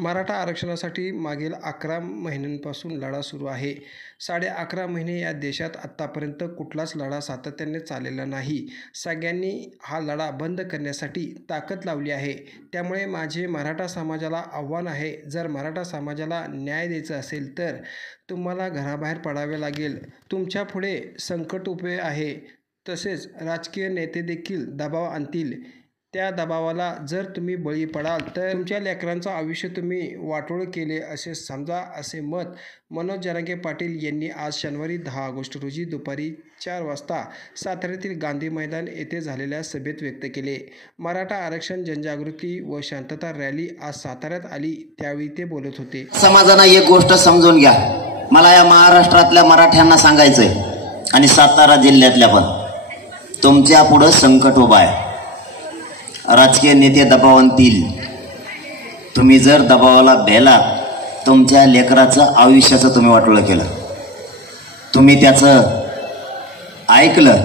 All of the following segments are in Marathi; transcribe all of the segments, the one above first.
मराठा आरक्षणासाठी मागील 11 महिन्यांपासून लढा सुरू आहे. 11.5 महिने या देशात आत्तापर्यंत कुठलाच लढा सातत्याने चाललेला नाही. सगळ्यांनी हा लढा बंद करण्यासाठी ताकद लावली आहे. त्यामुळे माझे मराठा समाजाला आव्हान आहे, जर मराठा समाजाला न्याय द्यायचा असेल तर तुम्हाला घराबाहेर पडावे लागेल. तुमच्यापुढे संकट उभे आहे. तसेच राजकीय नेते देखील दबाव आणतील. त्या दबावाला जर तुम्ही बळी पडाल तर तुमच्या लेकरांचं आयुष्य तुम्ही वाटोळ केले असे समजा, असे मत मनोज जरांगे पाटील यांनी आज शनिवारी 10 ऑगस्ट रोजी दुपारी 4 वाजता साताऱ्यातील गांधी मैदान येथे झालेल्या सभेत व्यक्त केले. मराठा आरक्षण जनजागृती व शांतता रॅली आज साताऱ्यात आली, त्यावेळी ते बोलत होते. समाजानं एक गोष्ट समजून घ्या, मला या महाराष्ट्रातल्या मराठ्यांना सांगायचंय आणि सातारा जिल्ह्यातल्या पण, तुमच्या पुढे संकट उभा आहे. राजकीय नेते दबाव आणतील. तुम्ही जर दबावाला भेलात, तुमच्या लेकराचं आयुष्याचं तुम्ही वाटोळं केलं, तुम्ही त्याचं ऐकलं,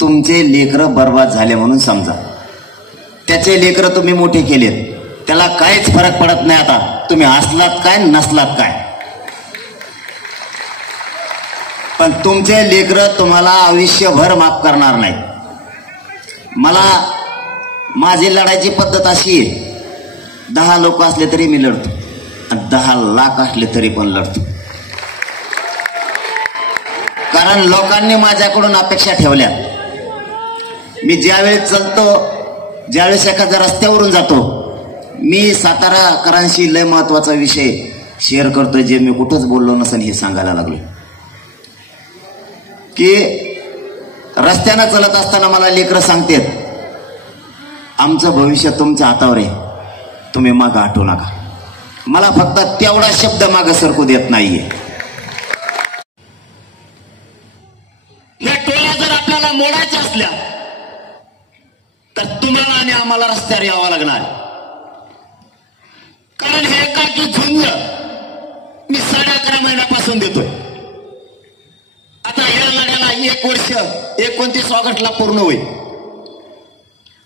तुमचे लेकरं बर्बाद झाले म्हणून समजा. त्याचे लेकरं तुम्ही मोठे केलेत, त्याला काहीच फरक पडत नाही. आता तुम्ही हसलात काय नसलात काय, पण तुमचे लेकरं तुम्हाला आयुष्यभर माफ करणार नाही. मला माझी लढायची पद्धत अशी आहे, 10 लोक असले तरी मी लढतो आणि 10 लाख असले तरी पण लढतो. कारण लोकांनी माझ्याकडून अपेक्षा ठेवल्या. मी ज्यावेळेस चालतो, ज्यावेळेस एखाद्या रस्त्यावरून जातो, मी साताराकरांशी लय महत्वाचा विषय शेअर करतोय, जे मी कुठंच बोललो नसेल हे सांगायला लागलो. की रस्त्यानं चलत असताना मला लेकरं सांगतात, आमचं भविष्य तुमच्या हातावर आहे, तुम्ही मागं हटू नका. मला फक्त तेवढा शब्द मागं सरकू देत नाहीये. या टोळ्या जर आपल्याला मोडायच्या असल्या तर तुम्हाला आणि आम्हाला रस्त्यावर यावं लागणार. कारण हे एकाकी झुंज मी 11.5 महिन्यापासून देतोय. आता या लढ्याला 1 वर्ष 29 ऑगस्टला पूर्ण होईल.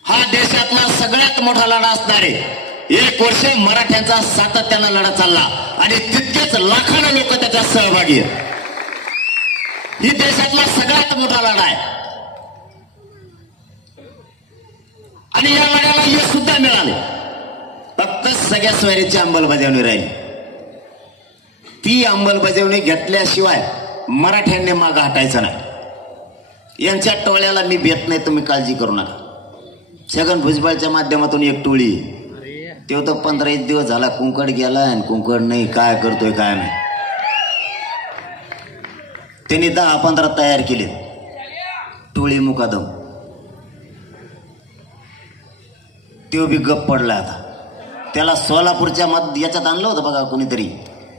हा देशातला सगळ्यात मोठा लढा असणार आहे. 1 वर्ष मराठ्यांचा सातत्यानं लढा चालला आणि तितकेच लाखांना लोक त्याच्यात सहभागी आहेत. ही देशातला सगळ्यात मोठा लढा आहे आणि या लढ्याला यश सुद्धा मिळाले. फक्त सगळ्या सोयरीची अंमलबजावणी राहिली. ती अंमलबजावणी घेतल्याशिवाय मराठ्यांनी मागं हटायचं नाही. यांच्या टोळ्याला मी भेट नाही, तुम्ही काळजी करू नका. छगन भुजबळच्या माध्यमातून एक टोळी, ते तर 15-1 दिवस झाला कुंकड गेला आणि कुंकड नाही, काय करतोय काय नाही. त्यांनी 10-15 तयार केले, टोळी मुकादम. तो बी गप पडला. आता त्याला सोलापूरच्या याच्यात आणलं होतं बघा कोणीतरी,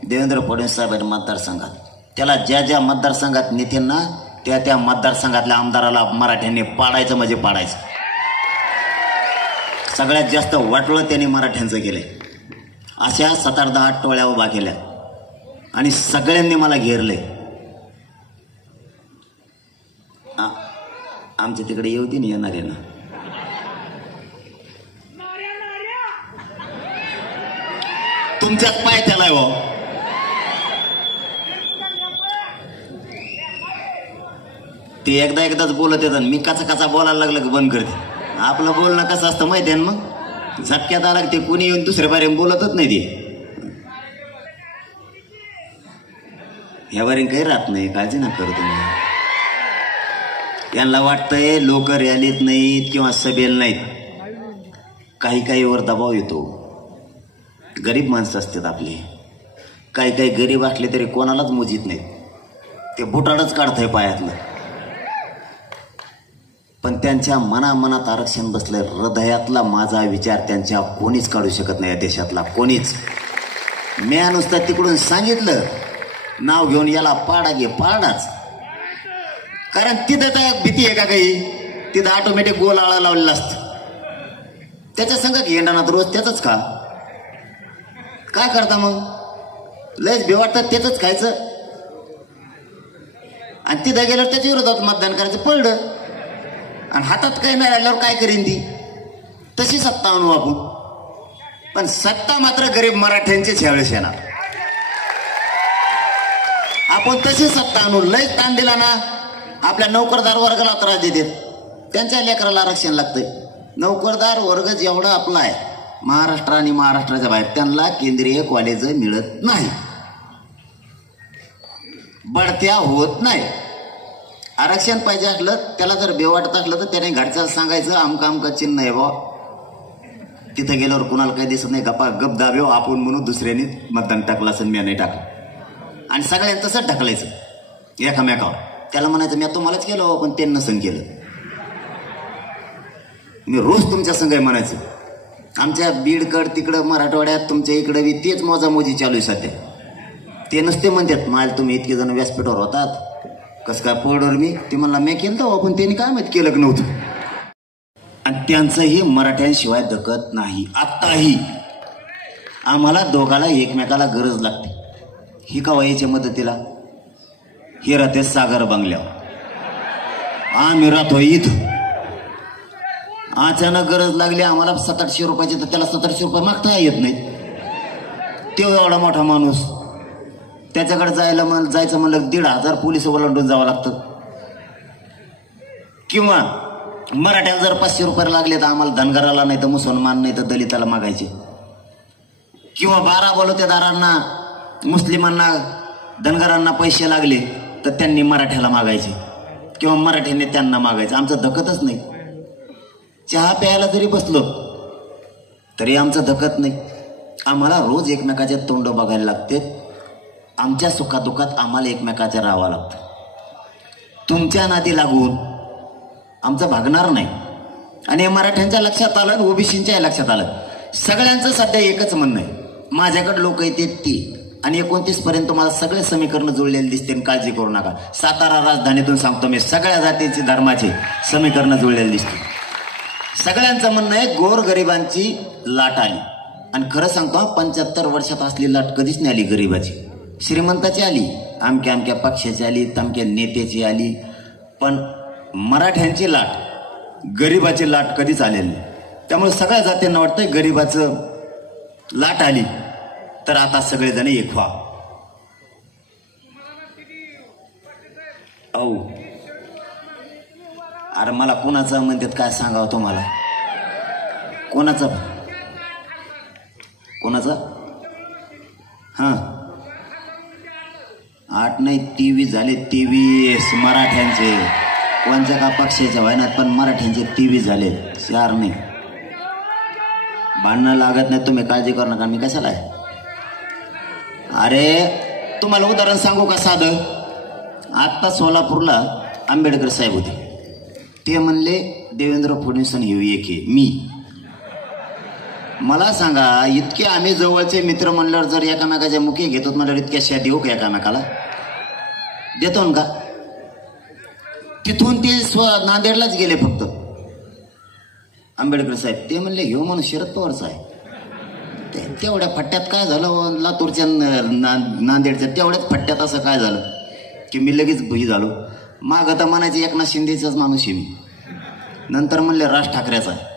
देवेंद्र फडणवीस साहेब मतदारसंघात. त्याला ज्या ज्या मतदारसंघात नेत्यांना त्या मतदारसंघातल्या आमदाराला मराठ्यांनी पाडायचं म्हणजे पाडायचं. सगळ्यात जास्त वाटोळं त्यांनी मराठ्यांचं केलंय. अशा 7-10 टोळ्या उभा केल्या आणि सगळ्यांनी मला घेरलंय. आमच्या तिकडे येऊती ना येणार आहे ना. तुमच्यात पाय त्याला हो. ते एकदाच बोलत येतात, मी कचा बोलायला लागलं की बंद करते. आपलं बोलणं कसं असतं माहिती आहे ना, मग झटक्यात आला ते कुणी येऊन दुसऱ्या बारे बोलतच नाही. ते या बारे काही राहत नाही, काळजी ना करू तुम्ही. यांना वाटतंय लोक रॅलीत नाहीत किंवा सभेला नाहीत, काही वर दबाव येतो. गरीब माणसं असतात आपले, काही गरीब असले तरी कोणालाच मोजीत नाहीत, ते बुटाडच काढतंय पायातलं. पण त्यांच्या मनात आरक्षण बसलंय. हृदयातला माझा विचार त्यांच्या कोणीच काढू शकत नाही, या देशातला कोणीच. मी नुसतं तिकडून सांगितलं, नाव घेऊन याला पाडा घे, पाडाच. कारण तिथं तर भीती आहे का काही, तिथं ऑटोमॅटिक गोल आळा लावलेला असतं. त्याच्या संघ घेणार रोज त्याच खा. काय करता मग, लयच बेवाटतात त्याच खायचं आणि तिथं गेल्यावर त्याच्या विरोधात मतदान करायचं. पडलं आणि हातात काही नाही राहिल्यावर काय करीन ती, तशी सत्ता आणू आपण. पण सत्ता मात्र गरीब मराठ्यांचीच यावेळेस येणार. आपण तशी सत्ता आणून लय ताण दिला ना, आपल्या नोकरदार वर्गाला त्रास देतात, त्यांच्या लेकराला आरक्षण लागतंय. नोकरदार वर्ग जेवढा आपला आहे महाराष्ट्र आणि महाराष्ट्राच्या बाहेर, त्यांना केंद्रीय कॉलेज मिळत नाही, बढत्या होत नाही. आरक्षण पाहिजे असलं, त्याला जर बेवाटत असलं तर त्याने घरच्याला सांगायचं आमका आमका चिन्ह आहे बा, तिथं गेल्यावर कुणाला काही दिसत नाही, गप्पा गप दाब्यो आपण म्हणून दुसऱ्याने मतदान टाकलं असं मी नाही टाकलं. आणि सगळ्यांनी तसंच ढकलायचं एकामेकावर. त्याला म्हणायचं मी तुम्हालाच केलं पण त्यांना संग केलं, मी रोज तुमच्या संघ म्हणायचं. आमच्या बीडकड तिकडं मराठवाड्यात तुमच्या इकडे बी तेच मोजामोजी चालू आहे सध्या. ते नसते म्हणतात मला तुम्ही इतके जण व्यासपीठावर होतात कसं काय पडवर मी ते म्हणला मी केलं तर पण त्यांनी काय माहित केलं नव्हतं. आणि त्यांचंही मराठ्यांशिवाय दखत नाही. आत्ताही आम्हाला दोघाला एकमेकाला गरज लागते. ही का वयाच्या मदतीला हे राहते सागर बंगल्यावर, आम्ही राहतो इथं. अचानक गरज लागली आम्हाला 700-800 रुपयाची तर त्याला 700 रुपये मागता येत नाहीत. तो एवढा मोठा माणूस, त्याच्याकडे जायचं म्हणलं 1,500 पोलिस ओलांडून जावं लागतं. किंवा मराठ्याला जर 500 रुपये लागले तर आम्हाला धनगराला नाही तर मुसलमान नाही तर दलिताला मागायचे. किंवा 12 बलुतेदारांना मुस्लिमांना धनगरांना पैसे लागले तर त्यांनी मराठ्याला मागायचे किंवा मराठ्याने त्यांना मागायचं. आमचं धकतच नाही. चहा प्यायला जरी बसलो तरी आमचं धकत नाही. आम्हाला रोज एकमेकाचे तोंड बघायला लागते. आमच्या सुखादुखात आम्हाला एकमेकाच्या राहावं लागतं. तुमच्या नादी लागून आमचं भागणार नाही. आणि मराठ्यांच्या लक्षात आलं, ओबीसींच्या लक्षात आलं. सगळ्यांचं सध्या एकच म्हणणं आहे, माझ्याकडे लोक येतात ती आणि 29 पर्यंत तुम्हाला सगळे समीकरण जुळलेले दिसते, काळजी करू नका. सातारा राजधानीतून सांगतो मी, सगळ्या जातीची धर्माचे समीकरण जुळलेले दिसते. सगळ्यांचं म्हणणं आहे गोरगरिबांची लाट आली. आणि खरं सांगतो 75 वर्षात असली लाट कधीच नाही आली गरिबाची. श्रीमंताची आली, अमक्या अमक्या पक्षाची आली, तमक्या नेत्याची आली, पण मराठ्यांची लाट, गरिबाची लाट कधीच आलेली नाही. त्यामुळे सगळ्या जातींना वाटतंय गरिबाचं लाट आली तर आता सगळेजण एक व्हा. औ अरे मला कोणाचं म्हणतात काय सांगावं तुम्हाला, कोणाचं हां 8 नाही 23 झाले. 23 मराठ्यांचे, कोणत्या का पक्षाच्या व्हायनात पण मराठ्यांचे 23 झाले, 4 नाही. भांडणं लागत नाही, तुम्ही काळजी करू नका. मी कशाला आहे. अरे तुम्हाला उदाहरण सांगू का साधं. आत्ता सोलापूरला आंबेडकर साहेब होते, ते म्हणले देवेंद्र फडणवीस आणि हे एक आहे मी. मला सांगा इतके आम्ही जवळचे मित्र म्हणल्यावर जर एकामेकाच्या मुखी घेतो म्हणल्यावर इतक्या शा देऊ का एकामेकाला, देतो का. तिथून ते नांदेडलाच गेले फक्त आंबेडकर साहेब. ते म्हणले घेऊ म्हणून शरद पवारचा आहे. तेवढ्या फट्ट्यात काय झालं, लातूरच्या नांदेडच्या तेवढ्याच फट्ट्यात असं काय झालं की मी लगेच भुई झालो. मागं तर म्हणायचे एकनाथ शिंदेचाच माणूस आहे मी, नंतर म्हणले राज ठाकरेचा आहे.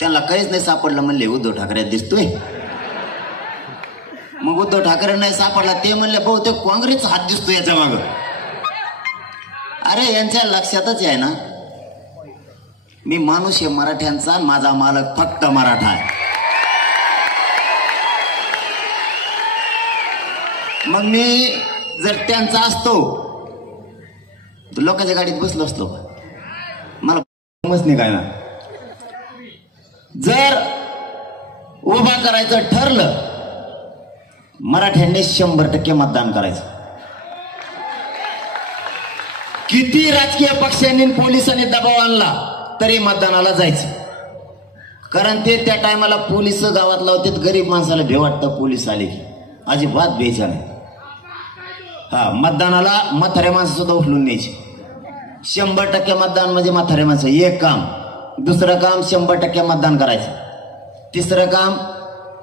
त्यांना काहीच नाही सापडलं, म्हणले उद्धव ठाकरे दिसतोय. मग उद्धव ठाकरे नाही सापडला, ते म्हणले बहुतेक काँग्रेसचा हात दिसतो याच्या मागं. अरे यांच्या लक्षातच आहे ना मी माणूस आहे मराठ्यांचा, माझा मालक फक्त मराठा आहे. मग मी जर त्यांचा असतो लोकांच्या गाडीत बसलो असतो का, मला समज काय ना. जर उभा करायचं ठरलं मराठ्यांनी 100% मतदान करायचं. किती राजकीय पक्षांनी पोलिसांनी दबाव आणला तरी मतदानाला जायचं. कारण ते त्या टायमाला पोलिस गावात लावतात, गरीब माणसाला भे वाटतं पोलीस आले की, अजिबात भ्यायचं नाही. हा मतदानाला म्हातारे माणसं सुद्धा उचलून न्यायची. 100% मतदान म्हणजे म्हातारे माणसं एक काम. दुसरं काम 100% मतदान करायचं. तिसरं काम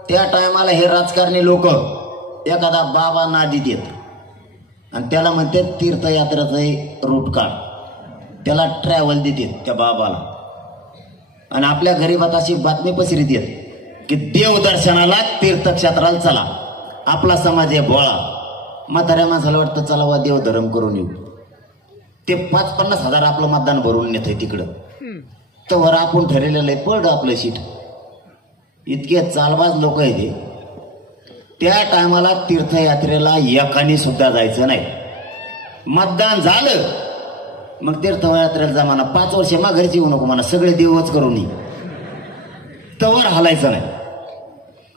त्या टायमाला हे राजकारणी लोक एखादा बाबा नादीत येत आणि त्याला म्हणते तीर्थयात्रेचा रूट काढ, त्याला ट्रॅव्हल देतात त्या बाबाला. आणि आपल्या गरीबात अशी बातमी पसरीत येत की देवदर्शनाला तीर्थक्षेत्राला चला. आपला समाज आहे भोळा. म्हाताऱ्या माणसाला वाटतं चला वा देवधर्म करून येऊ. ते 50-50 हजार आपलं मतदान भरून नेत तिकडं. तर आपण ठरलेलं आहे पड आपलं सीट. इतके चालबाज लोक आहे ते. त्या टायमाला तीर्थयात्रेला एकाने सुद्धा जायचं नाही. मतदान झालं मग तीर्थयात्रेला जा म्हणा. 5 वर्ष माघारीच येऊ नको म्हणा. सगळे देवच करून ये. तवर हालायचं नाही.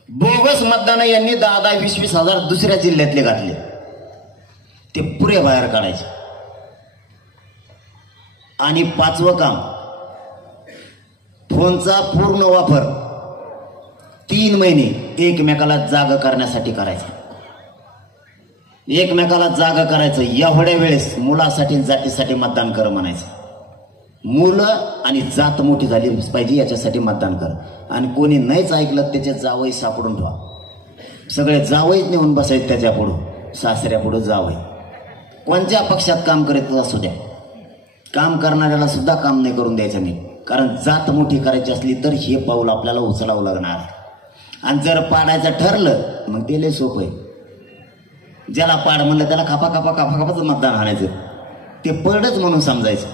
बोगस मतदान यांनी 10-20 हजार दुसऱ्या जिल्ह्यातले घातले. ते पुरे बाहेर काढायचे. आणि 5वं काम, फोनचा पूर्ण वापर 3 महिने एकमेकाला जाग करण्यासाठी करायचा. एकमेकाला जागा करायचं. एवढ्या वेळेस मुलासाठी जातीसाठी मतदान कर म्हणायचं. मुलं आणि जात मोठी झाली पाहिजे याच्यासाठी मतदान कर. आणि कोणी नाहीच ऐकलं त्याचे जावई सापडून ठेवा. सगळे जावईच नेऊन बसायचे त्याच्या पुढं. सासऱ्या पुढं जावई. कोणत्या पक्षात काम करत असू द्या, काम करणाऱ्याला सुद्धा काम नाही करून द्यायचं नाही. कारण जात मोठी करायची असली तर हे पाऊल आपल्याला उचलावं लागणार. आणि जर पाडायचं ठरलं मग ते लय सोपं आहे. ज्याला पाड म्हणलं त्याला खापाच मतदान आणायचं. ते पडच म्हणून समजायचं.